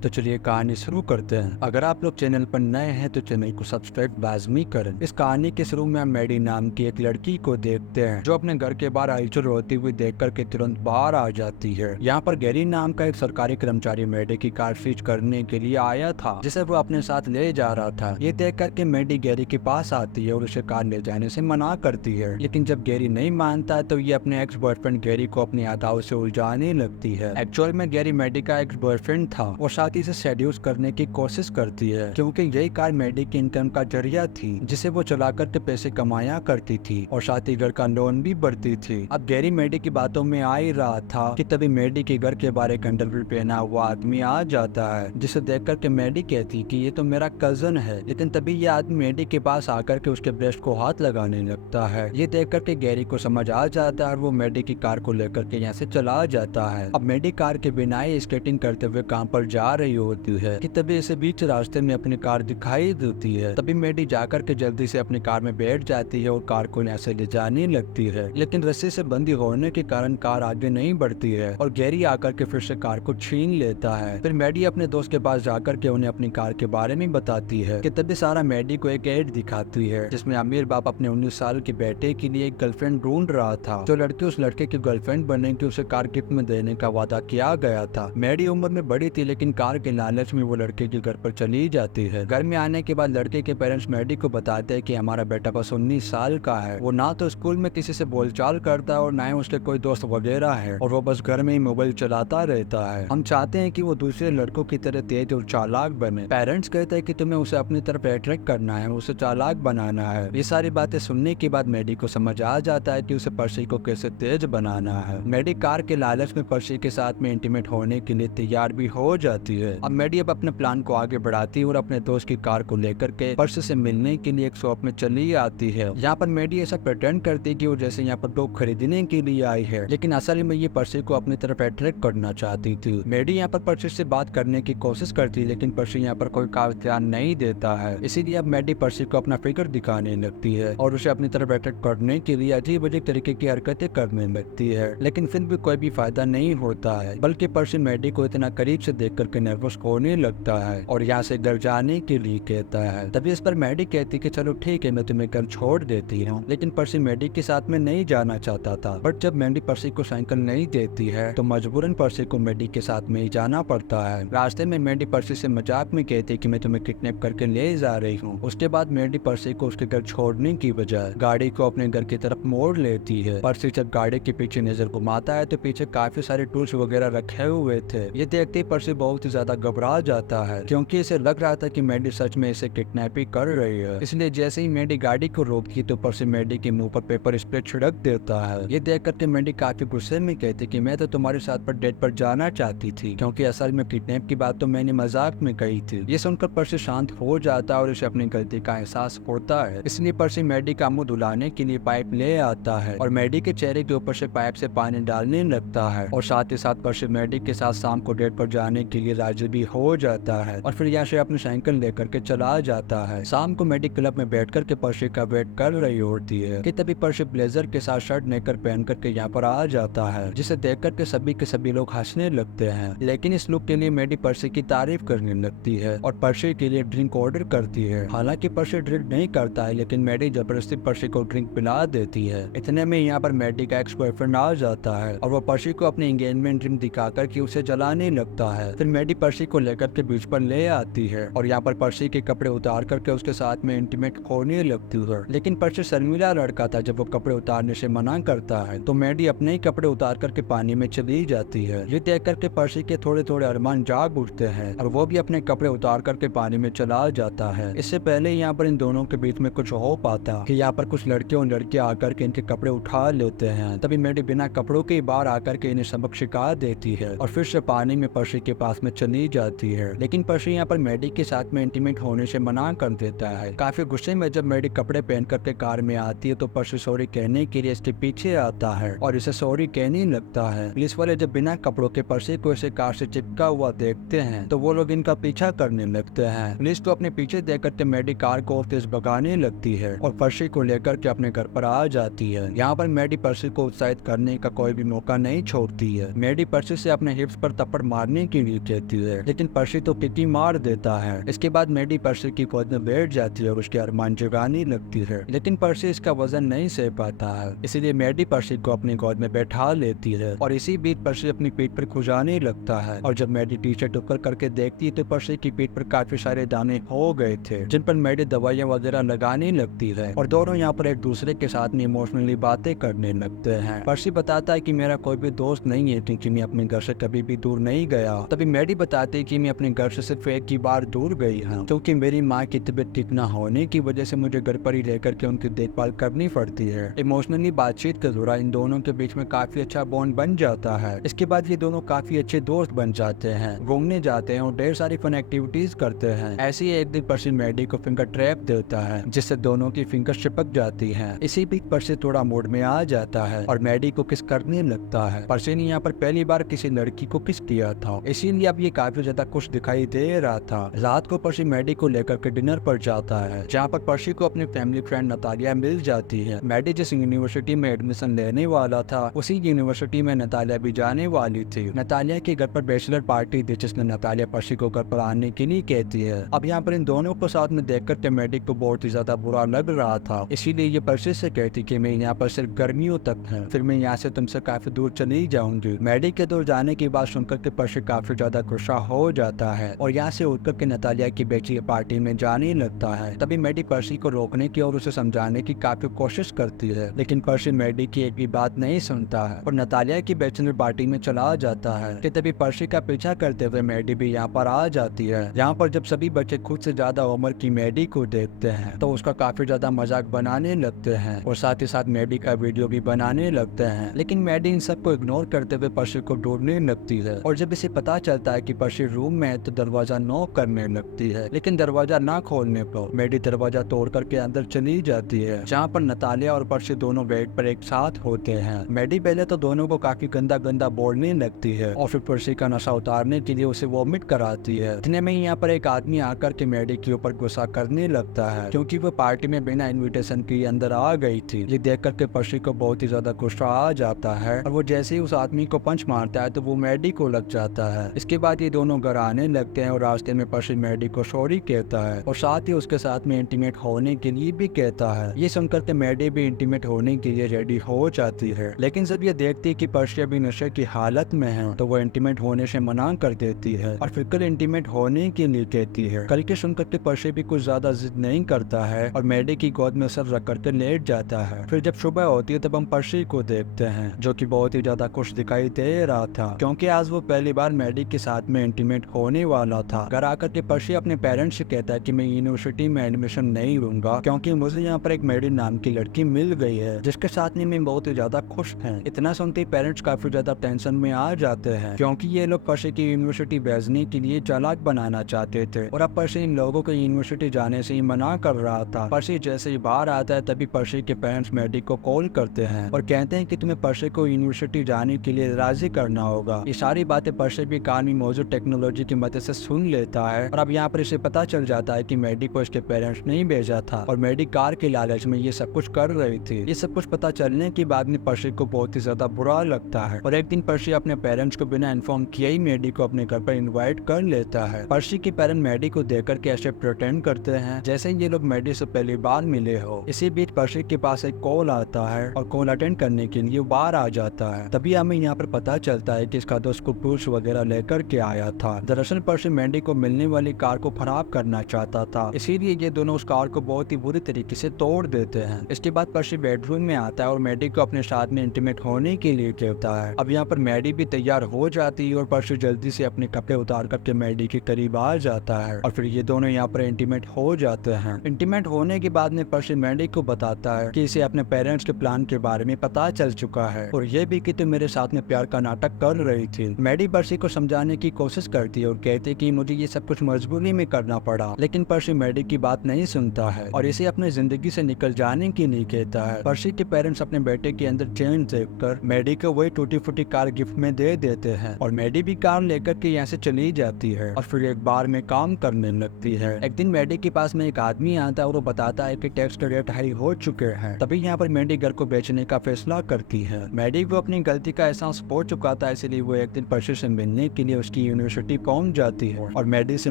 तो चलिए कहानी शुरू करते हैं। अगर आप लोग चैनल पर नए हैं तो चैनल को सब्सक्राइब लाजमी करें। इस कहानी के शुरू में हम मैडी नाम की एक लड़की को देखते हैं जो अपने घर के बाहर आइसर रोती हुई देख करके तुरंत बाहर आ जाती है। यहाँ पर गैरी नाम का एक सरकारी कर्मचारी मैडी की कार सीज करने के लिए आया था जिसे वो अपने साथ ले जा रहा था। ये देख करके मैडी गैरी के पास आती है और उसे कार ले जाने से मना करती है, लेकिन जब गैरी नहीं मानता तो ये अपने एक्स बॉयफ्रेंड गैरी को अपनी यादाओं से उलझाने लगती है। एक्चुअल में गैरी मैडी का एक्स बॉयफ्रेंड था और साथ ही से सेड्यूस करने की कोशिश करती है क्योंकि यही कार मैडी की इनकम का जरिया थी जिसे वो चलाकर के पैसे कमाया करती थी और साथ ही घर का लोन भी भरती थी। अब गैरी मैडी की बातों में आ ही रहा था कि तभी मैडी के घर के बाहर एक अंडरवियर पहना हुआ आदमी आ जाता है जिसे देख करके मैडी कहती कि ये तो मेरा कजन है, लेकिन तभी ये आदमी मैडी के पास आकर के उसके ब्रेस्ट को हाथ लगाने लगता है। ये देख करके गैरी को समझ आ जाता है और वो मैडी की कार को लेकर के यहाँ से चला जाता है। अब मैडी कार के बिना ही स्केटिंग करते हुए काम पर जा रही होती है कि तभी इसे बीच रास्ते में अपनी कार दिखाई देती है। तभी मैडी जाकर के जल्दी से अपनी कार में बैठ जाती है और कार को यहाँ से ले जाने लगती है, लेकिन रस्सी से बंदी होने के कारण कार आगे नहीं बढ़ती है और गैरी आकर के फिर से कार को छीन लेता है। फिर मैडी अपने दोस्त के पास जाकर के उन्हें अपनी कार के बारे में बताती है कि तभी सारा मैडी को एक एड दिखाती है जिसमें अमीर बाप अपने 19 साल के बेटे के लिए एक गर्लफ्रेंड ढूंढ रहा था। जो लड़की उस लड़के की गर्लफ्रेंड बनेगी उसे कार गिफ्ट में देने का वादा किया गया था। मैडी उम्र में बड़ी थी लेकिन कार के लालच में वो लड़के के घर पर चली जाती है। घर में आने के बाद लड़के के पेरेंट्स मैडी को बताते हैं कि हमारा बेटा बस 19 साल का है, वो ना तो स्कूल में किसी से बोलचाल करता है और ना ही उसके कोई दोस्त वगैरह है और वो बस घर में ही मोबाइल चलाता रहता है। हम चाहते हैं कि वो दूसरे लड़कों की तरह तेज और चालाक बने। पेरेंट्स कहते हैं कि तुम्हें उसे अपनी तरफ अट्रैक्ट करना है, उसे चालाक बनाना है। ये सारी बातें सुनने के बाद मैडी को समझ आ जाता है कि उसे पर्सी को कैसे तेज बनाना है। मैडी कार के लालच में पर्सी के साथ में इंटीमेट होने के लिए तैयार भी हो जाती है। अब मैडी अब अपने प्लान को आगे बढ़ाती है और अपने दोस्त की कार को लेकर के पर्सी से मिलने के लिए एक शॉप में चली आती है। यहाँ पर मैडी ऐसा प्रिटेंड करती है कि वो जैसे यहाँ पर बुक खरीदने के लिए आई है, लेकिन असल में ये पर्सी को अपनी तरफ अट्रैक्ट करना चाहती थी। मैडी यहाँ पर पर्सी से बात करने की कोशिश करती है लेकिन पर्सी यहाँ पर कोई खास ध्यान नहीं देता है। इसीलिए अब मैडी पर्सी को अपना फिगर दिखाने लगती है और उसे अपनी तरफ अट्रैक्ट करने के लिए अजीब अजीब तरीके की हरकतें करने लगती है, लेकिन फिर भी कोई भी फायदा नहीं होता है, बल्कि पर्सी मैडी को इतना करीब से देख करके नर्वस होने लगता है और यहाँ से घर जाने के लिए कहता है। तभी इस पर मैडी कहती कि चलो ठीक है, मैं तुम्हें घर छोड़ देती हूँ, लेकिन पर्सी मैडी के साथ में नहीं जाना चाहता था। बट जब मैडी पर्सी को साइकिल नहीं देती है तो मजबूरन पर्सी को मैडी के साथ में ही जाना पड़ता है। रास्ते में मैडी पर्सी से मजाक में कहती कि मैं तुम्हें किडनैप करके ले जा रही हूँ। उसके बाद मैडी पर्सी को उसके घर छोड़ने की बजाय गाड़ी को अपने घर की तरफ मोड़ लेती है। पर्सी जब गाड़ी के पीछे नजर घुमाता है तो पीछे काफी सारे टूल्स वगैरह रखे हुए थे। ये देखते ही पर्सी बहुत ही ज्यादा घबरा जाता है क्योंकि इसे लग रहा था कि मैडी सच में इसे किडनैपिंग कर रही है। इसलिए जैसे ही मैडी गाड़ी को रोकती तो पर्सी मैडी के मुंह पर पेपर स्प्रे छिड़क देता है। ये देख करके मैडी काफी गुस्से में कहती कि मैं तो तुम्हारे साथ पर डेट पर जाना चाहती थी, क्योंकि असल में किडनैप की बात तो मैंने मजाक में कही थी। ये सुनकर पर्सी शांत हो जाता है और उसे अपनी गलती का एहसास होता है। इसलिए पर्सी मैडी का मुंह धुलाने के लिए पाइप ले आता है और मैडी के चेहरे के ऊपर से पाइप से पानी डालने लगता है और साथ ही साथ पर्सी मैडी के साथ शाम को डेट पर जाने के लिए राजी भी हो जाता है और फिर यहाँ से अपनी साइकिल लेकर के चला जाता है। शाम को मैडी क्लब में बैठ कर के पर्सी का वेट कर रही होती है कि तभी पर्सी ब्लेजर के साथ शर्ट नेकर पहन करके यहाँ पर आ जाता है, जिसे देख करके सभी के सभी लोग हंसने लगते हैं। लेकिन इस लुक के लिए मैडी पर्सी की तारीफ करने लगती है और पर्सी के लिए ड्रिंक ऑर्डर करती है। हालांकि पर्सी ड्रिंक नहीं करता है लेकिन मैडी जबरदस्ती पर्सी को ड्रिंक पिला देती है। इतने में यहाँ पर मैडी का एक्स बॉयफ्रेंड आ जाता है और वो पर्सी को अपनी एंगेजमेंट रिंग दिखाकर के उसे जलाने लगता है। फिर मैडी पर्सी को लेकर के बीच पर ले आती है और यहाँ पर पर्सी के कपड़े उतार करके उसके साथ में इंटीमेट होने लगती है, लेकिन पर्सी शर्मिला लड़का था। जब वो कपड़े उतारने से मना करता है तो मैडी अपने ही कपड़े उतार करके पानी में चली जाती है। ये देख करके पर्सी के थोड़े थोड़े अरमान जाग उठते हैं और वो भी अपने कपड़े उतार करके पानी में चला जाता है। इससे पहले यहाँ पर इन दोनों के बीच में कुछ हो पाता कि यहाँ पर कुछ लड़के और लड़कियां आकर के इनके कपड़े उठा लेते हैं। तभी मैडी बिना कपड़ों के बाहर आकर के इन्हें सबक सिखा देती है और फिर से पानी में पर्सी के पास में चली जाती है, लेकिन पर्सी यहाँ पर मैडी के साथ में इंटीमेट होने से मना कर देता है। काफी गुस्से में जब मैडी कपड़े पहन करके कार में आती है तो पर्सी सॉरी कहने के लिए इसके पीछे आता है और इसे सॉरी कहने लगता है। पुलिस वाले जब बिना कपड़ों के पर्सी को इसे कार से चिपका हुआ देखते हैं तो वो लोग इनका पीछा करने लगते हैं। पुलिस को अपने पीछे देख करके मैडी कार को तेज भगाने लगती है और पर्सी को लेकर के अपने घर पर आ जाती है। यहाँ पर मैडी पर्सी को उत्साहित करने का कोई भी मौका नहीं छोड़ती है। मैडी पर्सी से अपने हिप्स पर थप्पड़ मारने के लिए कहती देती है, लेकिन पर्सी तो किकी मार देता है। इसके बाद मैडी पर्सी की गोद में बैठ जाती है और उसके अरमान जगाने लगती है, लेकिन पर्सी इसका वजन नहीं सह पाता है, इसीलिए मैडी पर्सी को अपनी गोद में बैठा लेती है और इसी बीच पर्सी अपनी पीठ पर खुजाने लगता है। और जब मैडी टी शर्ट ऊपर करके देखती है तो पर्सी की पीठ पर काफी सारे दाने हो गए थे, जिन पर मैडी दवाइयां वगैरह लगाने लगती है और दोनों यहाँ पर एक दूसरे के साथ में इमोशनली बातें करने लगते हैं। पर्सी बताता है कि मेरा कोई भी दोस्त नहीं है क्योंकि मैं अपने घर से कभी भी दूर नहीं गया। तभी मैडी बताती है कि मैं अपने घर से सिर्फ एक ही बार दूर गई हूँ क्योंकि मेरी माँ की तबीयत ठीक न होने की वजह से मुझे घर पर ही रहकर के उनकी देखभाल करनी पड़ती है। इमोशनली बातचीत के दौरान इन दोनों के बीच में काफी अच्छा बॉन्ड बन जाता है। इसके बाद ये दोनों काफी अच्छे दोस्त बन जाते हैं, घूमने जाते हैं और ढेर सारी फन एक्टिविटीज करते हैं। ऐसे ही एक दिन पर्सी मैडी को फिंगर ट्रैप देता है जिससे दोनों की फिंगर चिपक जाती है। इसी बीच पर्सी थोड़ा मूड में आ जाता है और मैडी को किस करने लगता है। पर्सी ने यहाँ पर पहली बार किसी लड़की को किस किया था, इसीलिए अब ये काफी ज्यादा खुश दिखाई दे रहा था। रात को पर्सी मैडी को लेकर के डिनर पर जाता है जहाँ पर पर्सी को अपनी फैमिली फ्रेंड नतालिया मिल जाती है। मैडी जिस यूनिवर्सिटी में एडमिशन लेने वाला था उसी यूनिवर्सिटी में नतालिया भी जाने वाली थी। नतालिया के घर पर बैचलर पार्टी थी जिसमें नतालिया पर्सी को घर पर आने के लिए कहती है। अब यहाँ पर इन दोनों को साथ में देखकर के मैडी को बहुत ही ज्यादा बुरा लग रहा था, इसीलिए ये पर्सी से कहती कि मैं यहाँ पर सिर्फ गर्मियों तक है, फिर मैं यहाँ से तुमसे काफी दूर चली जाऊंगी। मैडी के दूर जाने की बात सुनकर के पर्सी काफी ज्यादा गुस्सा हो जाता है और यहाँ से उठकर के नतालिया की बैचलर पार्टी में जाने लगता है। तभी मैडी पर्सी को रोकने की और उसे समझाने की काफी कोशिश करती है, लेकिन पर्सी मैडी की एक भी बात नहीं सुनता है और नतालिया की बैचलर पार्टी में चला जाता है। कि तभी पर्सी का पीछा करते हुए मैडी भी यहाँ पर आ जाती है। यहाँ पर जब सभी बच्चे खुद से ज्यादा उम्र की मैडी को देखते हैं तो उसका काफी ज्यादा मजाक बनाने लगते हैं और साथ ही साथ मैडी का वीडियो भी बनाने लगते हैं, लेकिन मैडी इन सबको इग्नोर करते हुए पर्सी को ढूंढने लगती है। और जब इसे पता चलता है कि पर्सी रूम में है तो दरवाजा नॉक करने लगती है, लेकिन दरवाजा ना खोलने पर मैडी दरवाजा तोड़ करके अंदर चली जाती है जहाँ पर नतालिया और पर्सी दोनों बेड पर एक साथ होते हैं। मैडी पहले तो दोनों को काफी गंदा गंदा बोलने लगती है और फिर पर्सी का नशा उतारने के लिए उसे वॉमिट कराती है। इतने में यहाँ पर एक आदमी आकर के मैडी के ऊपर गुस्सा करने लगता है क्योंकि वो पार्टी में बिना इनविटेशन के अंदर आ गई थी। ये देख करके पर्सी को बहुत ही ज्यादा गुस्सा आ जाता है और वो जैसे ही उस आदमी को पंच मारता है तो वो मैडी को लग जाता है। इसके बाद ये दोनों घर आने लगते हैं और रास्ते में पर्सी मैडी को सॉरी कहता है और साथ ही उसके साथ में इंटीमेट होने के लिए भी कहता है। ये सुनकर के मैडी भी इंटीमेट होने के लिए रेडी हो जाती है, लेकिन जब ये देखती है कि पर्सी अभी नशे की हालत में है तो वो इंटीमेट होने से मना कर देती है और फिर कल इंटीमेट होने के लिए कहती है। कल के सुनकर के पर्सी भी कुछ ज्यादा जिद नहीं करता है और मैडी की गोद में सर रख करके लेट जाता है। फिर जब सुबह होती है तब हम पर्सी को देखते हैं जो कि बहुत ही ज्यादा खुश दिखाई दे रहा था क्योंकि आज वो पहली बार मैडी के साथ में इंटीमेट होने वाला था। घर आकर के पर्सी अपने पेरेंट्स से कहता है कि मैं यूनिवर्सिटी में एडमिशन नहीं लूंगा क्योंकि मुझे यहाँ पर एक मैडी नाम की लड़की मिल गई है जिसके साथ में मैं बहुत ही ज्यादा खुश है। इतना सुनते पेरेंट्स काफी ज्यादा टेंशन में आ जाते हैं क्योंकि ये लोग पर्सी की यूनिवर्सिटी भेजने के लिए चालाक बनाना चाहते थे और अब पर्सी इन लोगों को यूनिवर्सिटी जाने से ही मना कर रहा था। पर्सी जैसे ही बाहर आता है तभी पर्सी के पेरेंट्स मैडी को कॉल करते हैं और कहते हैं कि तुम्हें पर्सी को यूनिवर्सिटी जाने के लिए राजी करना होगा। ये सारी बातें पर्सी भी कार में मौजूद टेक्नोलॉजी की मदद से सुन लेता है और अब यहाँ पर इसे पता चल जाता है कि मैडी को इसके पेरेंट्स नहीं भेजा था और मैडी कार के लालच में ये सब कुछ कर रही थी। ये सब कुछ पता चलने के बाद में पर्सी को बहुत ही ज्यादा बुरा लगता है और एक दिन पर्सी अपने पेरेंट्स को बिना इन्फॉर्म किए ही मैडी को अपने घर पर इनवाइट कर लेता है। पर्सी के पेरेंट्स मैडी को देखकर के ऐसे प्रिटेंड करते हैं जैसे ये लोग मैडी से पहली बार मिले हो। इसी बीच पर्सी के पास एक कॉल आता है और कॉल अटेंड करने के लिए बाहर आ जाता है। तभी हमें यहाँ पर पता चलता है कि इसका दोस्त को पुरुष वगैरह लेकर के आया था। दरअसल पर्सी मैडी को मिलने वाली कार को खराब करना चाहता था, इसीलिए ये दोनों उस कार को बहुत ही बुरी तरीके से तोड़ देते हैं। इसके बाद पर्सी बेडरूम में आता है और मैडी को अपने साथ में इंटीमेट होने के लिए कहता है। अब यहाँ पर मैडी भी तैयार हो जाती है और पर्सी जल्दी से अपने कपड़े उतार करके मैडी के करीब आ जाता है और फिर ये दोनों यहाँ पर इंटीमेट हो जाते हैं। इंटीमेट होने के बाद में पर्सी मैडी को बताता है कि इसे अपने पेरेंट्स के प्लान के बारे में पता चल चुका है और ये भी कि तुम मेरे साथ में प्यार का नाटक कर रही थी। मैडी पर्सी को समझाने की कोशिश करती है और कहती है कि मुझे ये सब कुछ मजबूरी में करना पड़ा, लेकिन पर्सी मैडी की बात नहीं सुनता है और इसे अपनी जिंदगी से निकल जाने के लिए कहता है। पर्सी के पेरेंट्स अपने बेटे के अंदर चेंज देखकर मैडी को वही टूटी फूटी कार गिफ्ट में दे देते हैं और मैडी भी कार लेकर के यहाँ से चली जाती है और फिर एक बार में काम करने लगती है। एक दिन मैडी के पास में एक आदमी आता है और वो बताता है कि टैक्स के रेट हाई हो चुके हैं। तभी यहाँ पर मैडी घर को बेचने का फैसला करती है। मैडी को अपनी गलती का एहसास हो चुका था, इसलिए वो एक दिन पर्सी से मिलने के लिए उसकी की यूनिवर्सिटी पहुंच जाती है और मैडी से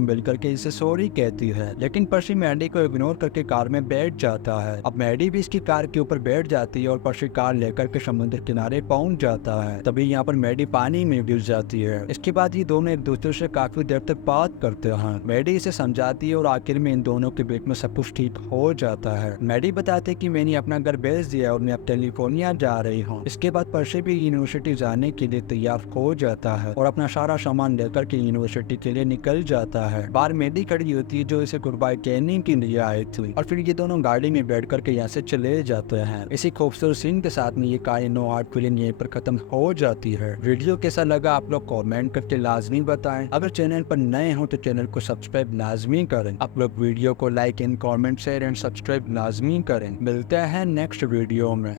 मिलकर के इसे सॉरी कहती है, लेकिन पर्सी मैडी को इग्नोर करके कार में बैठ जाता है। अब मैडी भी इसकी कार के ऊपर बैठ जाती है और पर्सी कार लेकर के समुद्र किनारे पहुंच जाता है। तभी यहाँ पर मैडी पानी में गिर जाती है। इसके बाद ये दोनों एक दूसरे से काफी देर तक बात करते हैं। मैडी इसे समझाती है और आखिर में इन दोनों के बीच में सब कुछ ठीक हो जाता है। मैडी बताते कि मैंने अपना घर बेच दिया और मैं अब कैलिफोर्निया जा रही हूँ। इसके बाद पर्सी भी यूनिवर्सिटी जाने के लिए तैयार हो जाता है और अपना सारा सामान लेकर के यूनिवर्सिटी के लिए निकल जाता है। बाहर मैडी खड़ी होती है जो इसे गुड बाय कहने के लिए आई थी और फिर ये दोनों गाड़ी में बैठ करके यहाँ से चले जाते हैं। इसी खूबसूरत सीन के साथ में ये काइन नो आर्ट फिल्म यहीं पर खत्म हो जाती है। वीडियो कैसा लगा आप लोग कमेंट करके लाजमी बताएं। अगर चैनल पर नए हो तो चैनल को सब्सक्राइब लाजमी करें। आप लोग वीडियो को like and comment share and subscribe लाजमी करें। मिलते हैं नेक्स्ट वीडियो में।